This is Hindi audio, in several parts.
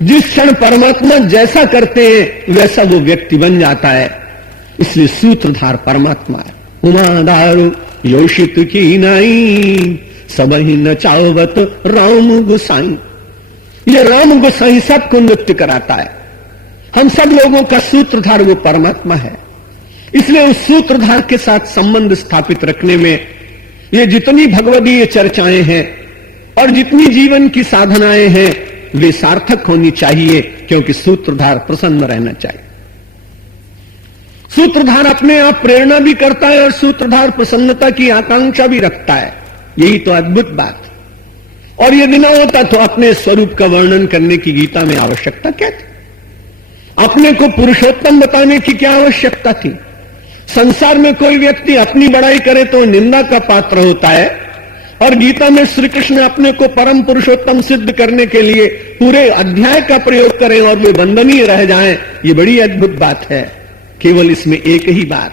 जिस क्षण परमात्मा जैसा करते हैं वैसा वो व्यक्ति बन जाता है। इसलिए सूत्रधार परमात्मा है। उमादारू योषित की नाई सब ही नचावत राम गोसाई। ये राम गोसाई सबको नृत्य कराता है। हम सब लोगों का सूत्रधार वो परमात्मा है। इसलिए उस सूत्रधार के साथ संबंध स्थापित रखने में ये जितनी भगवदीय चर्चाएं हैं और जितनी जीवन की साधनाएं हैं वे सार्थक होनी चाहिए, क्योंकि सूत्रधार प्रसन्न रहना चाहिए। सूत्रधार अपने आप प्रेरणा भी करता है और सूत्रधार प्रसन्नता की आकांक्षा भी रखता है। यही तो अद्भुत बात। और यदि न होता तो अपने स्वरूप का वर्णन करने की गीता में आवश्यकता क्या थी? अपने को पुरुषोत्तम बताने की क्या आवश्यकता थी? संसार में कोई व्यक्ति अपनी बड़ाई करे तो निंदा का पात्र होता है, और गीता में श्री कृष्ण अपने को परम पुरुषोत्तम सिद्ध करने के लिए पूरे अध्याय का प्रयोग करें और वे वंदनीय रह जाएं, ये बड़ी अद्भुत बात है। केवल इसमें एक ही बात,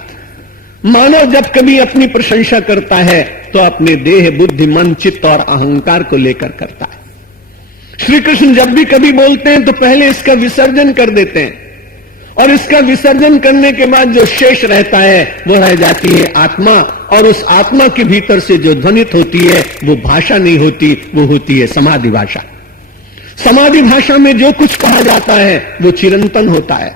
मानव जब कभी अपनी प्रशंसा करता है तो अपने देह, बुद्धि, मन, चित्त और अहंकार को लेकर करता है। श्री कृष्ण जब भी कभी बोलते हैं तो पहले इसका विसर्जन कर देते हैं, और इसका विसर्जन करने के बाद जो शेष रहता है वो रह जाती है आत्मा, और उस आत्मा के भीतर से जो ध्वनित होती है वो भाषा नहीं होती, वो होती है समाधि भाषा। समाधि भाषा में जो कुछ कहा जाता है वो चिरंतन होता है,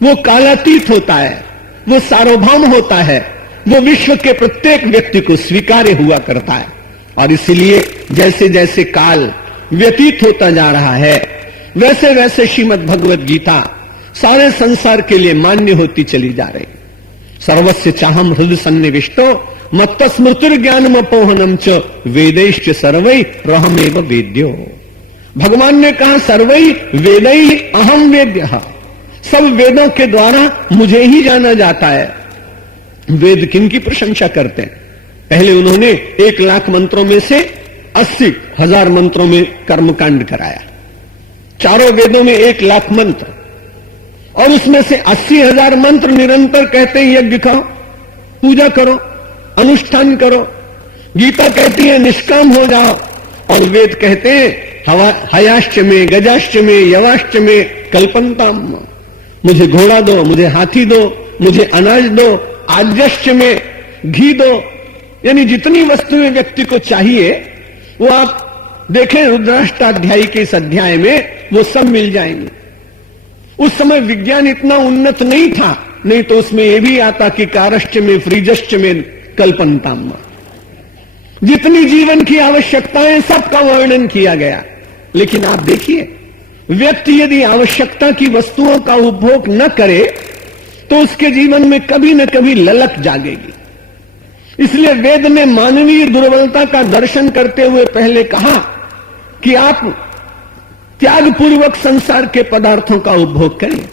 वो कालातीत होता है, वो सार्वभौम होता है, वो विश्व के प्रत्येक व्यक्ति को स्वीकार्य हुआ करता है। और इसलिए जैसे जैसे काल व्यतीत होता जा रहा है वैसे वैसे श्रीमद् भगवत गीता सारे संसार के लिए मान्य होती चली जा रही। सर्वस्य चाहम हृदय सन्निविष्टो मत्त स्मृतिर्ज्ञानम अपोहनम च वेदैश्च सर्वै रहमेव वेद्यो। भगवान ने कहा सर्वै वेदै अहम वेद्यः, सब वेदों के द्वारा मुझे ही जाना जाता है। वेद किनकी प्रशंसा करते हैं? पहले उन्होंने 1,00,000 मंत्रों में से 80,000 मंत्रों में कर्मकांड कराया। चारों वेदों में 1,00,000 मंत्र, और उसमें से 80,000 मंत्र निरंतर कहते हैं यज्ञ करो, पूजा करो, अनुष्ठान करो। गीता कहती है निष्काम हो जाओ, और वेद कहते हैं हयाश्च में, गजाश्च में, यवाश्च में कल्पन्ताम। मुझे घोड़ा दो, मुझे हाथी दो, मुझे अनाज दो, आज्यश्च में घी दो। यानी जितनी वस्तुएं व्यक्ति को चाहिए वो आप देखें रुद्राष्टाध्यायी के इस अध्याय में वो सब मिल जाएंगे। उस समय विज्ञान इतना उन्नत नहीं था, नहीं तो उसमें यह भी आता कि कारश्च में, फ्रीजश्च में कल्पन्ताम। जितनी जीवन की आवश्यकताएं सबका वर्णन किया गया। लेकिन आप देखिए, व्यक्ति यदि आवश्यकता की वस्तुओं का उपभोग न करे तो उसके जीवन में कभी न कभी ललक जागेगी। इसलिए वेद ने मानवीय दुर्बलता का दर्शन करते हुए पहले कहा कि आप त्यागपूर्वक संसार के पदार्थों का उपभोग करिए,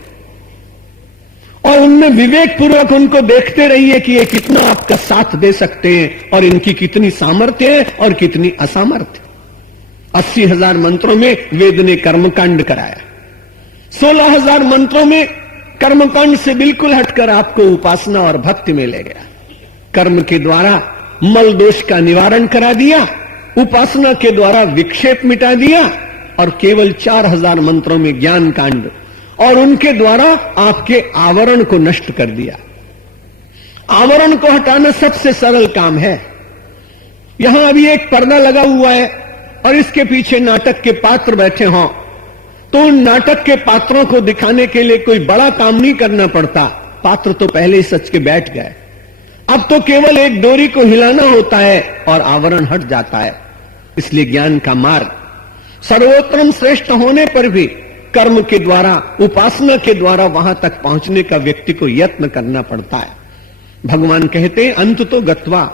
और उनमें विवेक पूर्वक उनको देखते रहिए कि ये कितना आपका साथ दे सकते हैं और इनकी कितनी सामर्थ्य है और कितनी असामर्थ्य। 80,000 मंत्रों में वेद ने कर्मकांड कराया। 16,000 मंत्रों में कर्मकांड से बिल्कुल हटकर आपको उपासना और भक्ति में ले गया। कर्म के द्वारा मल दोष का निवारण करा दिया, उपासना के द्वारा विक्षेप मिटा दिया, और केवल 4,000 मंत्रों में ज्ञान कांड, और उनके द्वारा आपके आवरण को नष्ट कर दिया। आवरण को हटाना सबसे सरल काम है। यहां अभी एक पर्दा लगा हुआ है और इसके पीछे नाटक के पात्र बैठे हों तो उन नाटक के पात्रों को दिखाने के लिए कोई बड़ा काम नहीं करना पड़ता, पात्र तो पहले ही सच के बैठ गए। अब तो केवल एक डोरी को हिलाना होता है और आवरण हट जाता है। इसलिए ज्ञान का मार्ग सर्वोत्तम श्रेष्ठ होने पर भी कर्म के द्वारा, उपासना के द्वारा वहां तक पहुंचने का व्यक्ति को यत्न करना पड़ता है। भगवान कहते हैं अंत तो गत्वा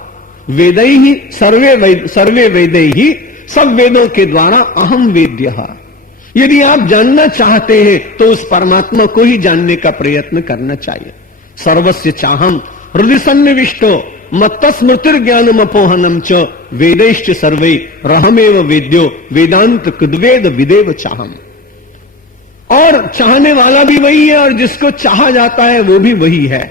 वेदै ही सर्वे वेदै ही, सब वेदों के द्वारा अहम वेद्यः। यदि आप जानना चाहते हैं तो उस परमात्मा को ही जानने का प्रयत्न करना चाहिए। सर्वस्य चाहम हृदय सन्निविष्टो मत्त स्मृतिर्ज्ञानम अपोहनम च वेदैश्च सर्वै रहमेव वेद्यो वेदांत कृद्वेद विदेव चाहम। और चाहने वाला भी वही है और जिसको चाहा जाता है वो भी वही है।